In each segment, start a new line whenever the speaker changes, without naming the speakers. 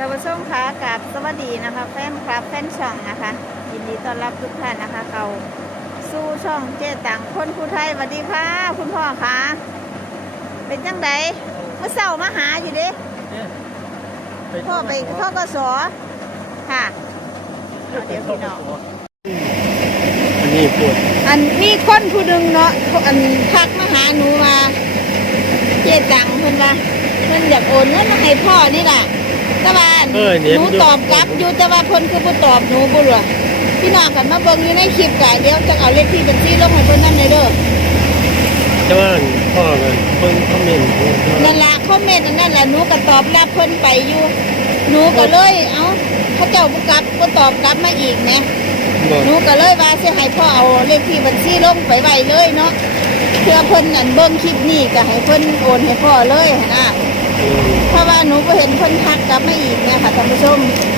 ท่านผู้ชมคะกับสวัสดีนะคะแฟนคลับแฟนช่องนะคะยินดีต้อนรับทุกท่านนะคะเขาสู่ช่องเจ๊ตังคนผู้ไทยสวัสดีค่ะคุณพ่อคะเป็นจังไดเมื่อเช้ามาหาอยู่เด้พ่อไปทกสค่ะเดี๋ยวพี่น้อง
อันนี้ปวด
อันมีคนผู้ดึงเนาะอันทักมาหาหนูมาเจ๊ตังเพิ่นว่าเพิ่นอยากโอนเงินมาให้พ่อนี่แหละแต่ว่าหนูตอบกลับอยู่แต่ว่าเพิ่นคือบ่ตอบหนูบ่รู้พี่น้องกันมาเบิ่งอยู่ในคลิปกะเดี๋ยวจะเอาเลขที่บัญชีลงให้เพิ่นนำได้เด้อ
แต่ว่าพ่อกันเพิ่นคอมเมนต์
นั่นล่ะคอมเมนต์นั่นล่ะหนูก็ตอบรับเพิ่นไปอยู่หนูก็เลยเอ้าเขาเจ้าบ่กลับบ่ตอบกลับมาอีกแหมหนูก็เลยว่าสิให้พ่อเอาเลขที่บัญชีลงไปไว้เลยเนาะเพื่อเพิ่นอันเบิ่งคลิปนี้ก็ให้เพิ่นโอนให้พ่อเลยนะเพราะว่าหนูก็เห็นเพิ่นทักกลับมาอีกเนี่ยค่ะท่านผู้ชม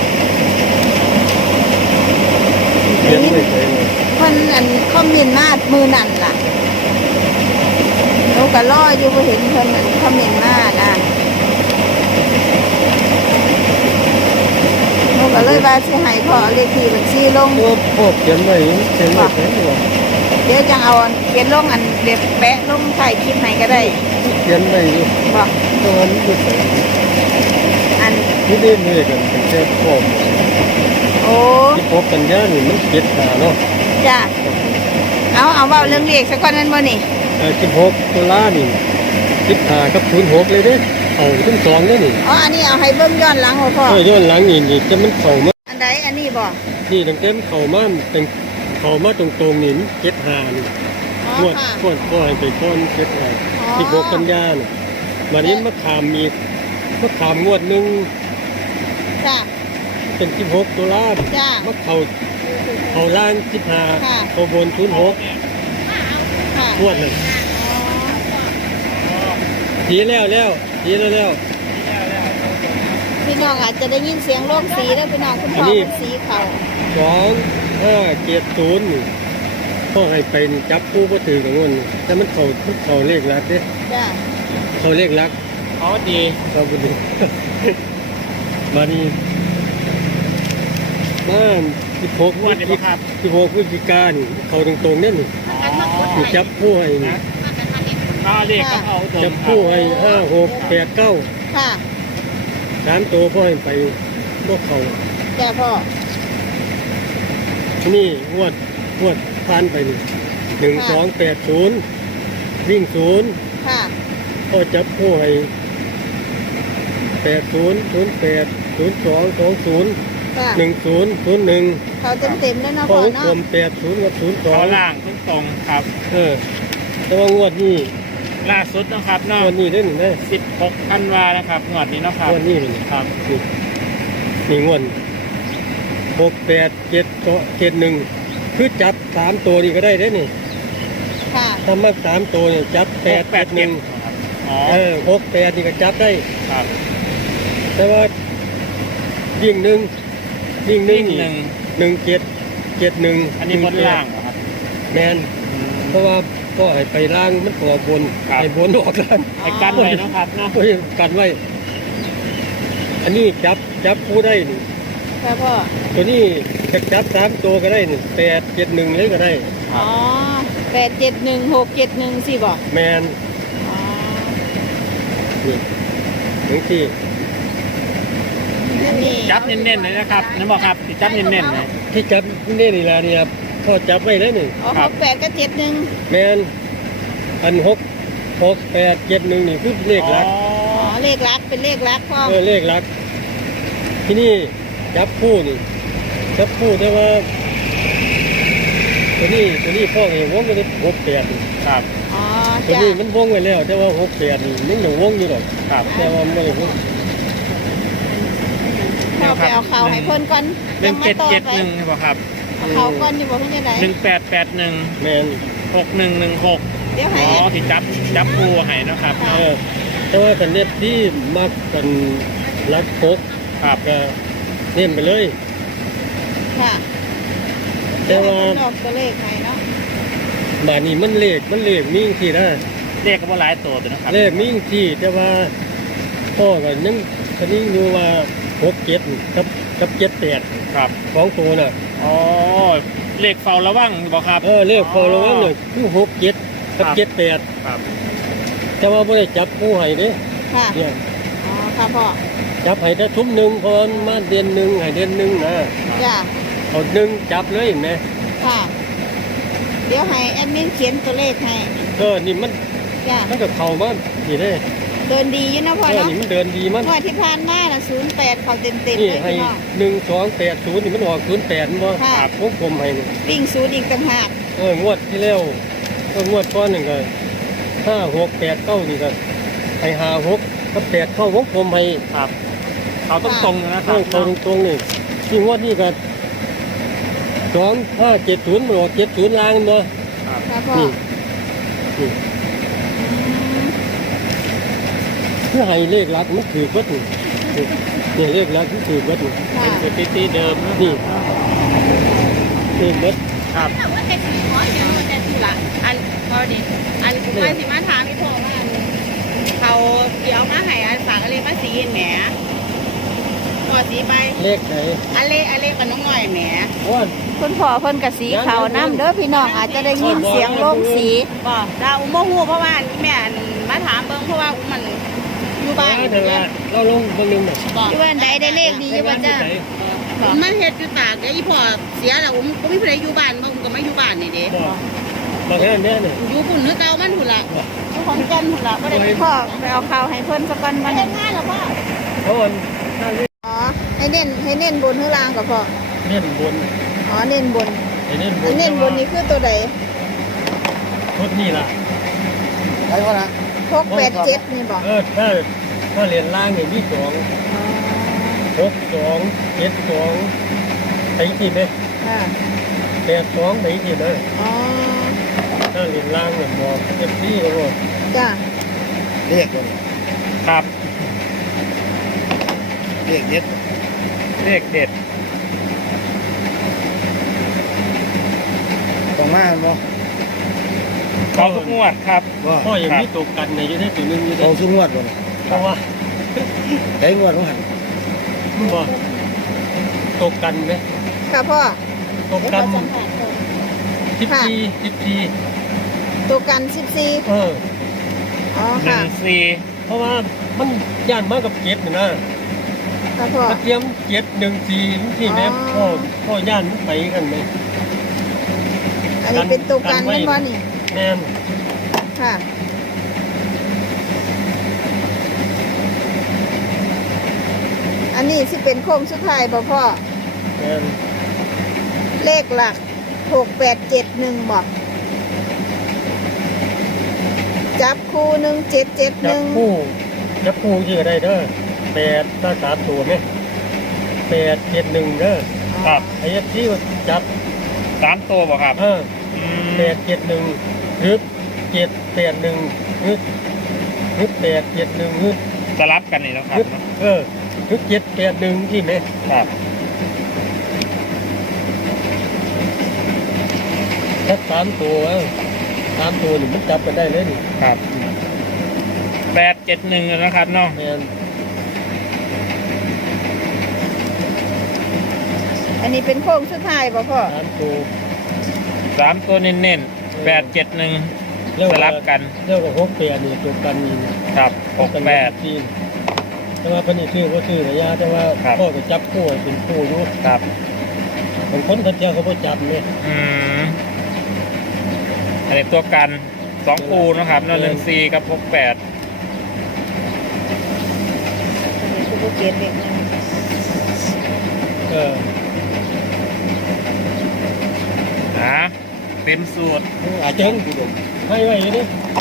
เขียนไม่ใช่
เพิ่นอันคอมเมนต์มามือนั่นล่ะหนูก็รออยู่บ่เห็นเพิ่นอันคอมเมนต์มานะหนูก็เลยว่าสิให้พ่อเอาเลขที่บัญชีลง
พ่อเขียนไว้เขียนไม่ใช่หรอ
เดี๋ยวจังเอาเขียนลงอันเด็บแปะลงถ่ายคลิปให้ก็ได้
เขียนไว้อยู่
บ่
ตอนนี้อยู่
อัน
นี่ได้เลยกันเป็นแค่พ่อ
โอ้
ที่พบกันย่านี่มันเก็ดหาเนาะ
จ้ะเอาเว้าเรื่องเลขสักคนนั้นบ่นี่
16ตุลานี่15กับ06เลยเด้เอาทั้งสองเด้นี่
อ๋ออันนี้เอาให้เบิ่งย้อนหลังพ่อ
ย้อนหลังนี่จะมันเข้ามา
อันใดอันนี้บ่
นี่ตั้งแต่เข้ามาตั้งเข้ามาตรงๆนี่มันเก็ดหานี่งวดก่อนให้ไปก่อนเก็ดหา16กันยานี่วันนี้มะขามมีมะขามงวดนึง
จ้ะ
เป็น16ตุลา
จ้ะ
มะเขาล่าง15เขาบน06
ค่ะ
งวดนึงทีแล้ว
พี่น้องอาจจะได้ยินเสียงโลกสีแล้วพี่น้องคุณพ่อเป็นสีเขา
2570พ่อให้ไปจับผู้บ่ถือกับเงินแต่มันเขาเลขลักเด้
จ้ะ
เขาเลขลัก
อ๋อดี
ครับดีมานี่บ้าน16
วันนี้ครับ
16พฤศจิกายนเขาตรงๆเนี่ยนี่จับผู้ให้นี่
เลขก็เอา
จับผู้ให้5 6 8 9
ค่ะ
3ตัวพ่อให้ไปพวกเขา
จ้ะพ่อ
นี่งวดผ่านไปนี่1280วิ่ง0
ค่ะ
พ่อจับผู้ให้80 08 02 20 10 01
เขาเต็มแล้วเนาะ
พ่
อ
เนาะผม80กับ02
ล่างตรงครับ
แต่ว่างวดนี้
ล่าสุดนะครับเนาะ
งวดนี้ได้หนึ่งได้
16ธันวานะครับงวดนี้เนาะครับ
งวดนี้เลย
ครับ
นี่งวด6 8 7 1คือจับ3ตัวนี่ก็ได้เด้นี่
ค่ะ
ถ้ามา3ตัวเนี่ยจับ8 8 16 8นี่ก็จับได้
ครับ
แต่ว่ายิ่ง1นี่1 7 7 1
อันนี้บนล่างครับ
แมนเพราะว่าก็ให้ไปล่างมันตัวบนให้บนออกล่าง
ให้กันไว้นะครับเนาะ
กันไว้อันนี้จับคู่ได้นี่
ครับพ่อ
ตัวนี้จับ3ตัวก็ได้นี่8 7 1เลยก็ได้
อ๋อ8 7 1 6 7 1สิบ่
แมนนี่ถึงที่
จับเน้นๆเลยนะครับนั่นบอกครับจับเน้นๆเลย
ที่จับเน้นนี่ล่ะนี่ครับเขาจับไว้เลยนี่
อ๋อ6 8กับ7 1
แมนอัน6 8 7 1นี่คือเลขหลัก
อ๋อเลขหลักเป็นเลขหลักพ่อ
เลขหลักที่นี่จับคู่นี่จับคู่แต่ว่าตัวนี้พ่อเองวงกัน6 8
ครับ
อ๋อ
ตัวนี้มันวงไว้แล้วแต่ว่า6 8นี่มันยังวงอยู่หรอกแต่ว่าไม่ได้วง
พ่อไปเอาเขาให้เพิ่นก่อน
1771บ่ครับ
เขาก่อนอยู่บ่เพิ่นจะได้
1881
แมน
6116
เดี๋ยวให้
ที่จับคู่ให้นะครับ
แต่ว่ากันเน็บที่มักกันรักปก
ครับ
ก็เน้นไปเลย
ค่ะ
แต่ว่า
ตัวเลขให้เนาะ
บาดนี้มันเลขมีที่นะ
เลขก็บ่หลายตัวนะครับ
เลขมีที่แต่ว่าพ่อก็ยังคันนี้ดูว่า 6 7กับ7 8
ครับ
ของตัวน่ะ
อ๋อเลขเฝ้าระวังบอกครับ
เลขพอระวังหน่อยคือ6 7กับ7 8
ครับ
แต่ว่าบ่ได้จับคู่ให้เด้
ค่ะ
เนี่ย
อ๋อค่ะพ่อ
จับให้แต่ทุ่มหนึ่งพอมาเดือนหนึ่งให้เดือนหนึ่งนะ
จ้ะ
เอาหนึ่งจับเลยเห็นไหม
ค่ะ เดี๋ยวให้แอดมินเขียนตัวเลขให้
นี่มัน
จ้ะ
มันก็เข้ามาดีได้
เดินดีอยู่นะพ่อเนาะ
นี่มันเดินดีมัน
งวดที่ผ่านมาน่ะ08เขาเต็มๆ
นี่
เลย
ให้
พี่น้อง
1280นี่มันออก08มันบ่
ค่ะ
ของผมให้นี่
วิ่งศูนย์อีกต่างหาก
งวดที่แล้วงวดก้อนหนึ่งก็5 6 8 9นี่ก็ให้5 6กับ8เข้าของผมให้
ครับเขาต้องตรงๆนะครับ
เข้าตรงๆนี่ที่งวดนี้ก็2 5 7 0มันออก70ล้างมันบ่
ครับ
ค่ะพ่อ
นี่นี่คือให้เลขหลักมันถือวัดนี่เลขหลักมันถือวัด
ค่ะ
เป็นสถิติเดิมนะ
นี่ถือวัด
ครับ
แต่ว่าแต่สีขอเดี๋ยวมันจะสุละอันพอดีอันคุณมาสิมาถามพี่พ่อว่าอันเขาเดี๋ยวมาให้อันฝากอะไรมาสีแหมก็สีไป
เลขไหน
อะไรกับน้องหน่อยแหม
ว่า
คุณพ่อเพิ่นกับสีขาวน้ำเด้อพี่น้องอาจจะได้ยินเสียงลมสี
ก็ดาวอุ้มโมหูเพราะว่าแม่มาถามเบิ่งเพราะว่าอุ้มมันอยู่บ้าน
เดี๋ยวเราลงเบางนึงหน่อย
ที่ว่าใดได้เลขดีอยู่ว่าจ้า
อุ้มมันเฮ็ดอยู่ตากเดี๋ยวอีพ่อเสียแล้วอุ้มก็ไม่เคยอยู่บ้านอุ้มก็ไม่อยู่บ้านนี่เด้
บางแค่นี้เนี่ย
อยู่ปุ่นคือเก่ามันพุ่นละ
ทุกคนกันหุ่นละก็ได้พ่อไปเอาข้าวให้เพิ่นสักวันมา
เฮ็
เนี่ย
ดงานแล้วพ่อ
เพราะวันถ้าเล่น
อ๋อให้เน้นบนข้างล่างก็พอ
เล่นบน
อ๋อเน้นบน
เล่นบน
เน้นบนนี่คือตัวใด
ชุดนี่ล่ะ
687นี่บอก
ถ้าเรียนล่างอย่างที่2 6 2 7 2ไปที่ไหม
ค่ะ
8 2ไปที่นะ
อ๋อ
ถ้าเรียนล่างเนี่ยบอกเจ็บที่ก็บอก
จ้า
เรียกเลย
ครับ
เรียกเย็ด
เลขเด็ด
ตรงมาบ่
เขาทุกงวดครับ
บ่
พ่ออย่างนี้ตกกันในยุทธตัวหนึงอยู่
เขา
ได้
สู้งวดบ่
เพราะว่า
ได้งวดบ่หัน
บ่ตกกันไหม
ค่ะพ่อ
ตกกัน
สัมผัสก่อน
14
ตัวกัน14อ๋อ
หนึ่
ค่ะ
งสี่
เพราะว่ามันย่านมากกับเจ็ดน่ะนะ
ค่ะพ่อ
กระเทียม7 1 4ที่แม่
อ๋อ
พ่อย่านมันไปกันไหม
อันนี้เป็นตัวกัน
กันไว้
แม่นบ่นี่
แม่น
ค่ะ อันนี้สิเป็นโค้งสุดท้ายบ่พ่อ
แม่น
เลขหลัก6871บอกจับคู่
จั
1771
บคู่ชื่ออะไรเด้อ8ถ้า3ตัวไหม8 7 1เด้อ
ครับ
ไอ้ที่จับ
3 ตัวบอกครับ
8 7 1หรือ7 8 1หรือ8 7 1หรือ
สลับกันนี่นะครับ
หรือ7 8 1ที่ไหม
ครับ
ถ้า3ตัว3ตัวนี่มันจับกันได้เลยนี่
ครับ871นะครับเนาะ
แม่น
อันนี้เป็นโค้งสุดท้ายบ่พ่อ
3ตัว
3 ตัวเน้นๆ871สลับกัน
เรียกว่า6 8นี่ตัวกันนี่
ครับ
68ทีแต่ว่าเพิ่นนี่ชื่อว่าชื่อระยะแต่ว่า
ครับ
พ่อก็จับคู่ให้เป็นคู่อยู่
ครับ
บางคนเขาเจ้าเขาบ่จับเนี่ย
อันนี้ตัวกัน2คู่นะครับเนาะ14กับ68
อันนี้คือบ่เขียนเลขนะ
เต็มสูตร
อาจจะให้ไว้นี่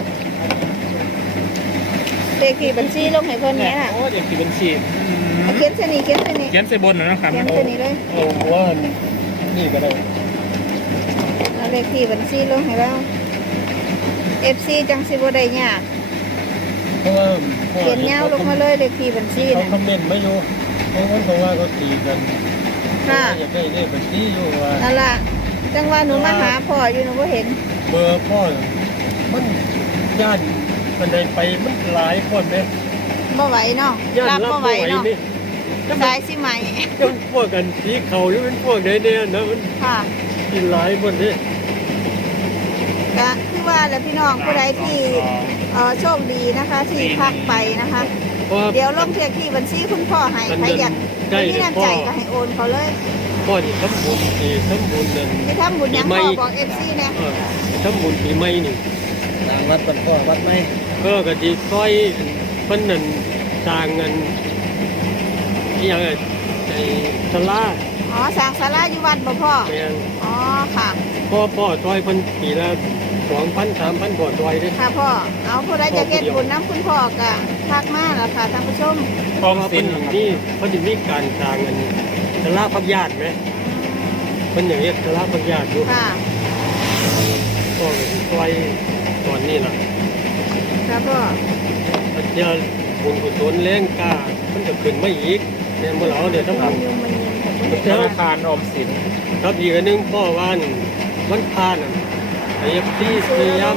เลขที่บัญชีลงให้เพิ่นแหน่ค่ะ
โอ้เด็กที่บัญชี
เอาเขียนเส้นนี้เขียนเส้นนี้
เขียนใส่บนหน่อยนะครับ
เขียนเส้นนี้เลย
เอาว่านี่ก็ได้
เอาเลขที่บัญชีลงให้เรา FC จังสิบ่ได้ยาก
เพราะว่า
เขียนยาวลงมาเลยเลขที่บัญชี
เขา
น่ะ
คอมเมนต์ไม่อยู่เพราะงั้นเพราะว่าเขาตีกัน
ค่ะ
อยากได้เลขบัญชีอยู่ว่า
นั่นล่ะจังว่าหนูมาหาพ่ออยู่หนูบ่เห็น
เบอร์พ่อมันย่านปันใดไปมันหลายคนเนี่ย
บ่ไหวเนาะ
ย่าน
รับ
รับ
บ่
บ่
ไหว
ไหว
เนาะ
นี่
สายสิไหม
ก็พวกกันสีเขาหรือเป็นพวกไหนเนี่ยนะมัน
ค่ะ
กินหลายคนนี่
ก็คือว่าแหละพี่น้องผู้ใดที่โชคดีนะคะที่พักไปนะคะ
เพราะ
เดี๋ยวลงเทียที่บัญชีคุณพ่อให้ใครอยาก
ได้
ที่น้ำใจก็ให้โอนเขาเลย
พ่อที่ทำบุญนั่น
ที่ทำบุญยังพ่อบอกFCเนี่ย
ทำบุญปีใหม่นี่
ทางวัดเป็นพ่อวัดไหม
ก็กะทิซอยเพิ่นนั่นสร้างเงินที่ยังไอ้ตลาด
อ๋อสร้างศาลาอยู่วัดบ่พ่อ
แม่น
อ๋อค่ะ
พ่อซอยเพิ่นปีละ2,000 3,000บ่ซอยเด้
ค่ะพ่อเอาผู้ใดจะเฮ็ดบุญน้ำคุณพ่อก็ทักมาแล้วค่ะท่านผู้ชม
กองสิ
เพิ่
น
นนี่เพิ่นสิมีการสร้างเงินตลาดพักญาติไหมเพิ่นอย่างเฮ็ดตลาดพักญาติอยู่
ค่ะ
พ่อก็สิซอยตอนนี้ล่ะ
ครับพ่อ
เดี๋ยวบุญกุศลแรงกล้ามันจะขึ้นมาอีกแม่นบ่ล่ะเดี๋ยวต้อง
มัน
ทำ
ยุ่งมันยิงค่ะ
ธนาคารออมสิน
ครับอีกอันหนึงพ่อว่านั่นมันพาน่ะไอ้ที่พยายาม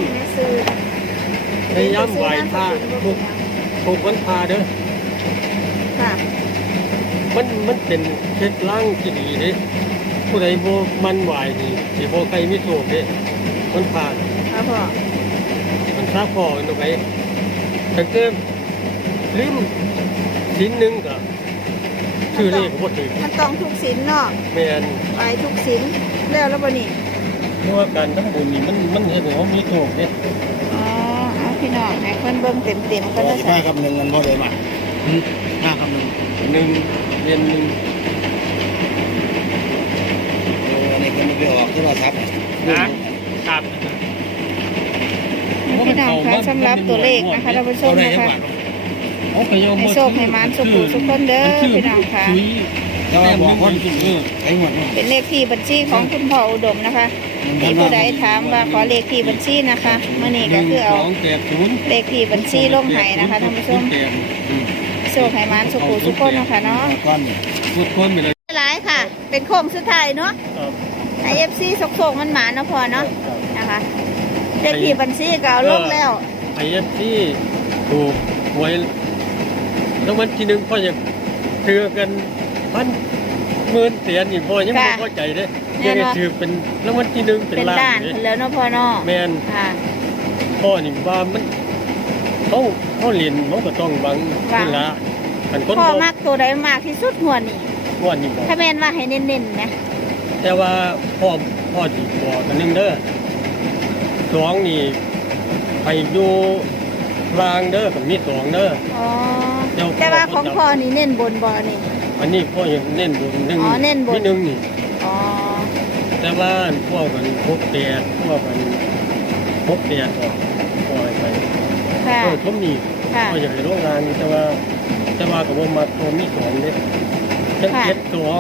ไหว้พระทุกวันพาเด้อ
ค่ะ
มันเป็นเคล็ดล้างที่ดีเด้ผู้ใดบ่มันไหว้นี่สิบ่ใครมีโชคเด้มันพา
ครับพ่อ
มันซาพ่อมันไปแต่เกิดลืมชิ้นหนึงก็ชื่อเลขบ่ถูก
มันต้องทุกศีลเนาะ
แม่น
ไปทุกศีลแล้วบ่นี่
เพราะว่าการทำบุญนี่มันเฮ็ดให้เรามีโชคเด้
อ๋อเอาพี่น้องให้เพิ่นเบิ่งเต็มๆ
พ่
เพิ่
อน
ว่า
ที่
ซั่
มาน กับหนึ่งมันพ่อเลยมาห้ากับหนึ่ง
หนึ่งเรียนหนึ่ง
อันนี้ก็ไม่ไปออกที่ว่าทับ
นะครับ
พี่น้องคะสำหรับตัวเลขนะคะท่านผู้ชมนะคะ
เอาไปเอา
ให้โชคให้หมานสุขสุขคนเด้อพี่น้องค่ะ
แต่ว่าบอกคนไอ้หมด
เป็นเลขที่บัญชีของคุณพ่ออุดมนะคะมีผู้ใดถามว่าขอเลขที่บัญชีนะคะมื้อนี้ก็คือเอา
280
เลขที่บัญชีลงให้นะคะท่านผู้ชมโชคให้หมานสุขสุขคนเนาะค่ะเนาะ
ก้อน
พูดคนไปเลย
หลายค่ะ เป็นโค้งสุดท้ายเนาะ
ครับ
ไอFC สกๆมันหมาเนาะพอเนาะนะคะเลขที่บัญชีก็เอาลงแล้ว
ไอ้ยัที่ถูกหวยแล้ววันที่หนึ่งพ่อจะถือกัน1,000,000เสียนนี่พ่อยังไม่พอใจเด้ยังไงถือเป็นแล้ววันที่หนึ่งเป็น
เป็น
ล้า
ล้าน น
เด้
แล้วเนาะพ่อเนาะ
แม่น
ค่ะ
พ่อนี่ว่ามันเขาเรียนเขาก็ต้องบังเวลาอันคน
พ่อ
บ่
มากตัวใดมากที่สุดหัวนี่
ว่านี่บอก
ถ้าแม่นว่าให้เน้นๆนะ
แต่ว่าพ่อที่บอกกันหนึงเด้อสองนี่ไปอยู่กลางเด้อกับมีสองเด้อ
อ๋อ
เดี๋ยว
แต่ว่าของพ่อนี่เน้นบนบ่นี่
อันนี้พ่อยังเน้นบนหนึ่ง
อ๋อเน้นบน
มีหนึ่งนี่
อ๋อ
แต่ว่าพ่อกันพกแปดพ่อกันพกแปดออกพ่อให้ไป
ค่ะ
พ่อชมนี่
ค่ะ
พ่ออยากให้โรงงานนี่แต่ว่ากับว่ามาตัวมีสองเนี่ยจัง
ค่ะ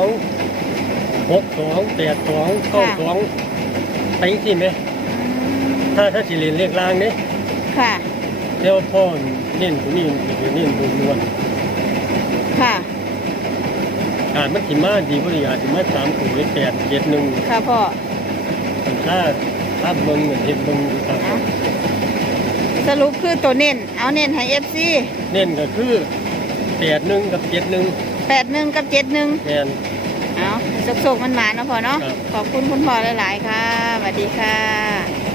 7 2 6 2 8 2 9 2ไปสิไหมถ้าสิเรียนเลขล่างเนี่ย
ค่ะ
แล้วพ่อเน้นตัวนี้เน้นบนนวล
ค่ะ
อาจมันสิมาดีบ่ดีอาจสิมา3 0 8 7 1
ค่ะพ่อ
ถ้าเบิ่งเห็นเบิ่งอยู่ครับ
เอาสรุปคือตัวเน้นเอาเน้นให้ FC
เน้นก็คือ81กับ71
81กับ71
แม่น
เอาสุกๆมันหมาเนาะพ่อเนาะ
ครับ
ขอบคุณคุณพ่อหลายๆค่ะสวัสดีค่ะ